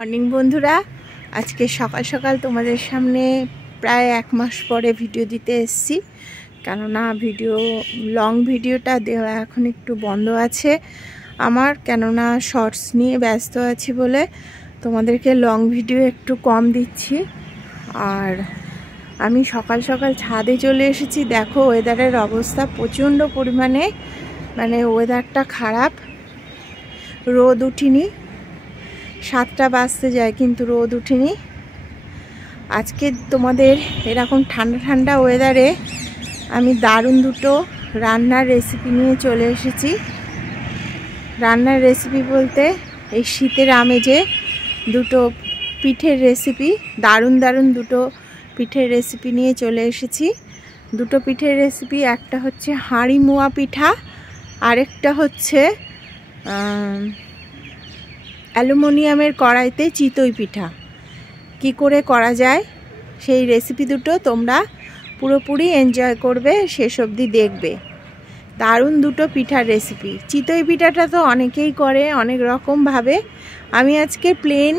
Morning বন্ধুরা, আজকে সকাল সকাল তোমাদের সামনে প্রায় 1 মাস পরে ভিডিও দিতে এসেছি। কেননা লং ভিডিওটা দেওয়া এখন একটু বন্ধ আছে আমার, কেননা শর্টস নিয়ে ব্যস্ত আছি বলে তোমাদেরকে লং ভিডিও একটু কম দিচ্ছি। আর আমি সকাল সকাল ছাদে চলে এসেছি। দেখো ওয়েদারের অবস্থা প্রচণ্ড পরিমাণে, মানে ওয়েদারটা খারাপ। রোদ উঠিনি, 7টা বাজতে যায় কিন্তু রোদ উঠেনি। আজকে তোমাদের এরকম ঠান্ডা ঠান্ডা ওয়েদারে আমি দারুণ দুটো রান্নার রেসিপি নিয়ে চলে এসেছি। রান্নার রেসিপি বলতে এই শীতের আমেজে দুটো পিঠের রেসিপি, দারুণ দারুণ দুটো পিঠের রেসিপি নিয়ে চলে এসেছি। দুটো পিঠের রেসিপি, একটা হচ্ছে হাঁড়ি মোয়া পিঠা, আরেকটা হচ্ছে অ্যালুমিনিয়ামের কড়াইতে চিতই পিঠা। কি করে করা যায় সেই রেসিপি দুটো তোমরা পুরোপুরি এনজয় করবে, শেষ অবধি দেখবে। দারুণ দুটো পিঠার রেসিপি। চিতই পিঠাটা তো অনেকেই করে অনেক রকমভাবে, আমি আজকে প্লেন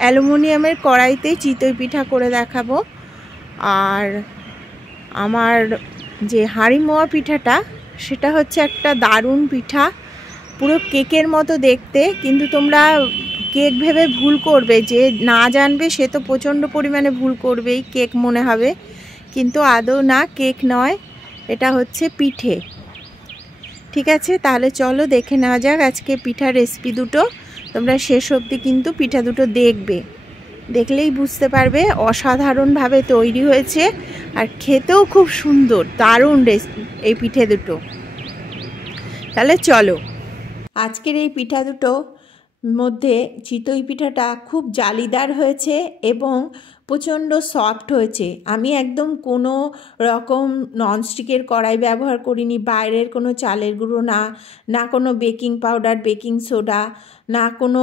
অ্যালুমিনিয়ামের কড়াইতে চিতই পিঠা করে দেখাবো। আর আমার যে হাঁড়ি মোয়া পিঠাটা, সেটা হচ্ছে একটা দারুণ পিঠা, পুরো কেকের মতো দেখতে। কিন্তু তোমরা কেক ভেবে ভুল করবে, যে না জানবে সে তো প্রচণ্ড পরিমাণে ভুল করবেই, কেক মনে হবে, কিন্তু আদৌ না, কেক নয়, এটা হচ্ছে পিঠে। ঠিক আছে, তাহলে চলো দেখে নেওয়া যাক আজকে পিঠার রেসিপি দুটো। তোমরা শেষ অবধি কিন্তু পিঠা দুটো দেখবে, দেখলেই বুঝতে পারবে অসাধারণভাবে তৈরি হয়েছে, আর খেতেও খুব সুন্দর, দারুণ রেসিপি এই পিঠে দুটো। তাহলে চলো। আজকের এই পিঠা দুটো মধ্যে চিতই পিঠাটা খুব জালিদার হয়েছে এবং প্রচণ্ড সফট হয়েছে। আমি একদম কোনো রকম ননস্টিকের কড়াই ব্যবহার করিনি, বাইরের কোনো চালের গুঁড়ো না কোনো বেকিং পাউডার, বেকিং সোডা, না কোনো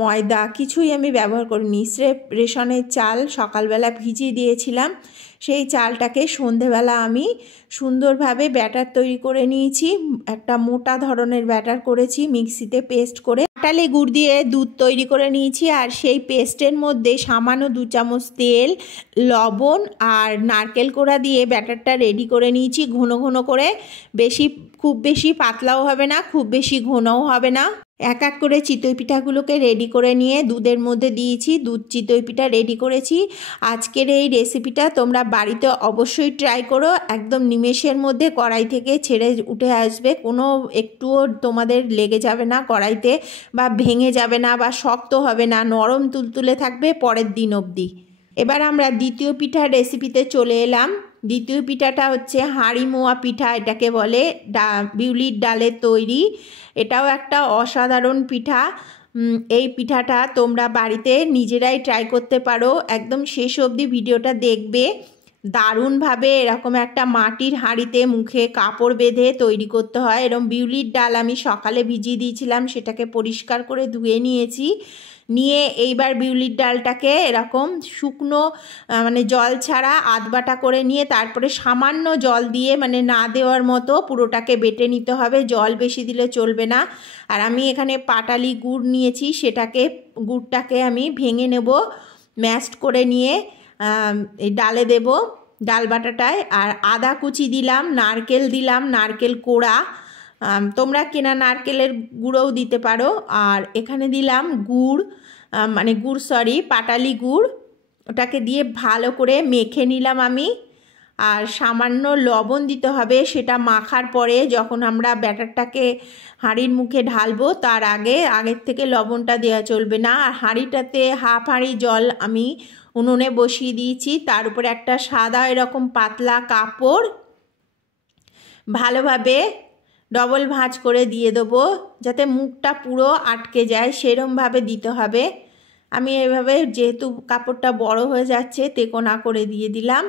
ময়দা, কিছুই আমি ব্যবহার করিনি। স্রেফ রেশনের চাল সকালবেলা ভিজিয়ে দিয়েছিলাম, সেই চালটাকে সন্ধেবেলা আমি সুন্দরভাবে ব্যাটার তৈরি করে নিয়েছি। একটা মোটা ধরনের ব্যাটার করেছি, মিক্সিতে পেস্ট করে পাটালি গুড় দিয়ে দুধ তৈরি করে নিয়েছি। আর সেই পেস্টের মধ্যে সামান্য 2 চামচ তেল, লবণ আর নারকেল কোড়া দিয়ে ব্যাটারটা রেডি করে নিয়েছি ঘন ঘন করে। খুব বেশি পাতলাও হবে না, খুব বেশি ঘনও হবে না। এক এক করে চিতই পিঠাগুলোকে রেডি করে নিয়ে দুধের মধ্যে দিয়েছি, দুধ চিতই পিঠা রেডি করেছি। আজকের এই রেসিপিটা তোমরা বাড়িতে অবশ্যই ট্রাই করো, একদম নিমেষের মধ্যে কড়াই থেকে ছেড়ে উঠে আসবে, কোনো একটুও তোমাদের লেগে যাবে না কড়াইতে, বা ভেঙে যাবে না, বা শক্ত হবে না, নরম তুলতুলে থাকবে পরের দিন অবধি। এবার আমরা দ্বিতীয় পিঠার রেসিপিতে চলে এলাম। দ্বিতীয় পিঠাটা হচ্ছে হাঁড়ি মোয়া পিঠা, এটাকে বলে, বিউলির ডালের তৈরি। এটাও একটা অসাধারণ পিঠা। এই পিঠাটা তোমরা বাড়িতে নিজেরাই ট্রাই করতে পারো, একদম শেষ অবধি ভিডিওটা দেখবে। দারুণভাবে এরকম একটা মাটির হাঁড়িতে মুখে কাপড় বেঁধে তৈরি করতে হয়। এরকম বিউলির ডাল আমি সকালে ভিজিয়ে দিয়েছিলাম, সেটাকে পরিষ্কার করে ধুয়ে নিয়েছি। নিয়ে এইবার বিউলির ডালটাকে এরকম শুকনো, মানে জল ছাড়া আধবাটা করে নিয়ে তারপরে সামান্য জল দিয়ে, মানে না দেওয়ার মতো পুরোটাকে বেটে নিতে হবে, জল বেশি দিলে চলবে না। আর আমি এখানে পাটালি গুড় নিয়েছি, গুড়টাকে আমি ভেঙে নেব, ম্যাশড করে নিয়ে এই ডালে দেব, ডাল বাটাটায়। আর আদা কুচি দিলাম, নারকেল দিলাম, নারকেল কোড়া, তোমরা কেনা নারকেলের গুঁড়োও দিতে পারো। আর এখানে দিলাম গুড়, পাটালি গুড়, ওটাকে দিয়ে ভালো করে মেখে নিলাম আমি। আর সামান্য লবণ দিতে হবে, সেটা মাখার পরে যখন আমরা ব্যাটারটাকে হাঁড়ির মুখে ঢালবো তার আগের থেকে লবণটা দেওয়া চলবে না। আর হাঁড়িটাতে হাফ হাঁড়ি জল আমি উনুনে বসিয়ে দিয়েছি, তার উপরে একটা সাদা এরকম পাতলা কাপড় ভালোভাবে ডবল ভাঁজ করে দিয়ে দেবো, যাতে মুখটা পুরো আটকে যায়, সেরমভাবে দিতে হবে। আমি এভাবে, যেহেতু কাপড়টা বড় হয়ে যাচ্ছে, তেকোনা করে দিয়ে দিলাম।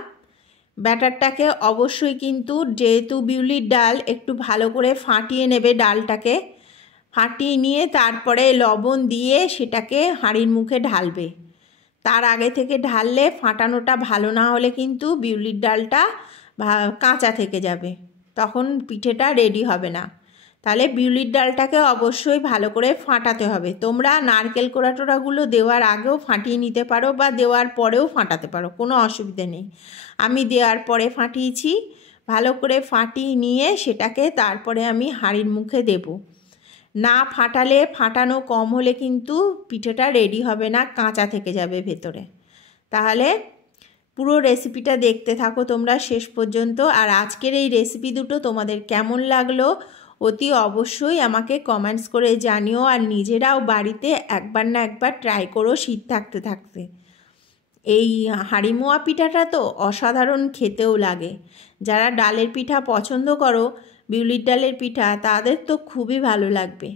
ব্যাটারটাকে অবশ্যই কিন্তু, যেহেতু বিউলির ডাল, একটু ভালো করে ফাটিয়ে নেবে, ডালটাকে ফাটিয়ে নিয়ে তারপরে লবণ দিয়ে সেটাকে হাঁড়ির মুখে ঢালবে। তার আগে থেকে ঢাললে ফাটানোটা ভালো না হলে কিন্তু বিউলির ডালটা কাঁচা থেকে যাবে, তখন পিঠেটা রেডি হবে না। তাহলে বিউলির ডালটাকে অবশ্যই ভালো করে ফাটাতে হবে। তোমরা নারকেল কোড়াটোড়াগুলো দেওয়ার আগেও ফাটিয়ে নিতে পারো বা দেওয়ার পরেও ফাটাতে পারো, কোনো অসুবিধে নেই। আমি দেওয়ার পরে ফাটিয়েছি, ভালো করে ফাটিয়ে নিয়ে সেটাকে তারপরে আমি হাঁড়ির মুখে দেব। না ফাটালে, ফাটানো কম হলে কিন্তু পিঠেটা রেডি হবে না, কাঁচা থেকে যাবে ভেতরে। তাহলে পুরো রেসিপিটা দেখতে থাকো তোমরা শেষ পর্যন্ত। আর আজকের এই রেসিপি দুটো তোমাদের কেমন লাগলো অতি অবশ্যই আমাকে কমেন্টস করে জানিও। আর নিজেরাও বাড়িতে একবার না একবার ট্রাই করো শীত থাকতে থাকতে। এই হাঁড়ি মোয়া পিঠাটা তো অসাধারণ খেতেও লাগে। যারা ডালের পিঠা পছন্দ করো, বিউলির ডালের পিঠা, তাদের তো খুবই ভালো লাগবে।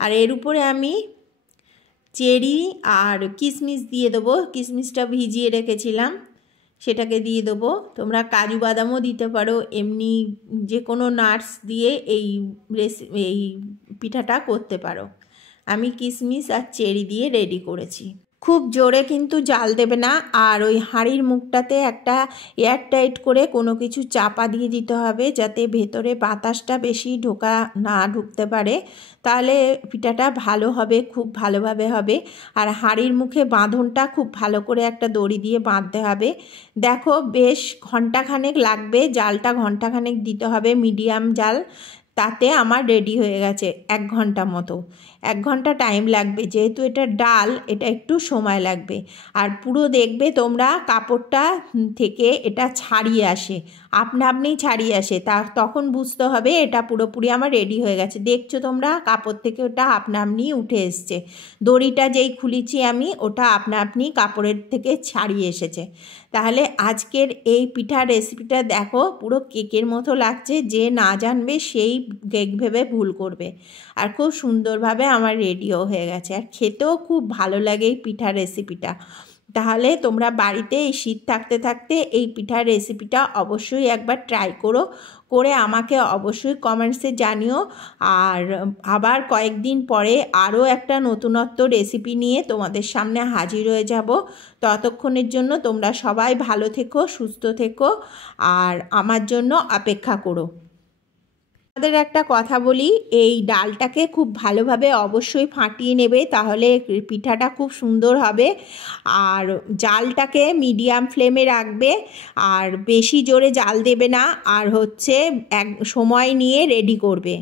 আর এর উপরে আমি চেরি আর কিশমিশ দিয়ে দেবো। কিশমিশটা ভিজিয়ে রেখেছিলাম, সেটাকে দিয়ে দেবো। তোমরা কাজু বাদামও দিতে পারো, এমনি যে কোনো নাটস দিয়ে এই পিঠাটা করতে পারো। আমি কিশমিশ আর চেরি দিয়ে রেডি করেছি। খুব জোরে কিন্তু জাল দেবে না। আর ওই হাঁড়ির মুখটাতে একটা এয়ারটাইট করে কোনো কিছু চাপা দিয়ে দিতে হবে, যাতে ভেতরে বাতাসটা বেশি ঢুকতে পারে। তাহলে পিঠাটা ভালো হবে, খুব ভালোভাবে হবে। আর হাঁড়ির মুখে বাঁধনটা খুব ভালো করে একটা দড়ি দিয়ে বাঁধতে হবে। দেখো বেশ ঘন্টাখানেক লাগবে, জালটা ঘন্টাখানেক দিতে হবে, মিডিয়াম জাল। তাতে আমার রেডি হয়ে গেছে 1 ঘন্টা মতো। 1 ঘন্টা টাইম লাগবে, যেহেতু এটা ডাল, এটা একটু সময় লাগবে। আর পুরো দেখবে তোমরা কাপড়টা থেকে এটা ছাড়িয়ে আসে, আপনা আপনিই ছাড়িয়ে আসে। তখন বুঝতে হবে এটা পুরোপুরি আমার রেডি হয়ে গেছে। দেখছো তোমরা কাপড় থেকে ওটা আপনা আপনি উঠে এসছে। দড়িটা যেই খুলেছি আমি, ওটা আপনা আপনি কাপড়ের থেকে ছাড়িয়ে এসেছে। তাহলে আজকের এই পিঠার রেসিপিটা দেখো, পুরো কেকের মতো লাগছে। যে না জানবে সেই কেক ভেবে ভুল করবে। আর খুব সুন্দরভাবে আমার রেডিও হয়ে গেছে, আর খেতেও খুব ভালো লাগে এই পিঠার রেসিপিটা। তাহলে তোমরা বাড়িতে এই শীত থাকতে থাকতে এই পিঠার রেসিপিটা অবশ্যই একবার ট্রাই করে আমাকে অবশ্যই কমেন্টসে জানিও। আর আবার কয়েকদিন পরে আরও একটা নতুনত্ব রেসিপি নিয়ে তোমাদের সামনে হাজির হয়ে যাব। ততক্ষণের জন্য তোমরা সবাই ভালো থেকো, সুস্থ থেকো, আর আমার জন্য অপেক্ষা করো। আমাদের একটা কথা বলি, এই ডালটাকে খুব ভালোভাবে অবশ্যই ফাটিয়ে নেবে, তাহলে পিঠাটা খুব সুন্দর হবে। আর জালটাকে মিডিয়াম ফ্লেমে রাখবে, আর বেশি জোরে জাল দেবে না। আর সময় নিয়ে রেডি করবে।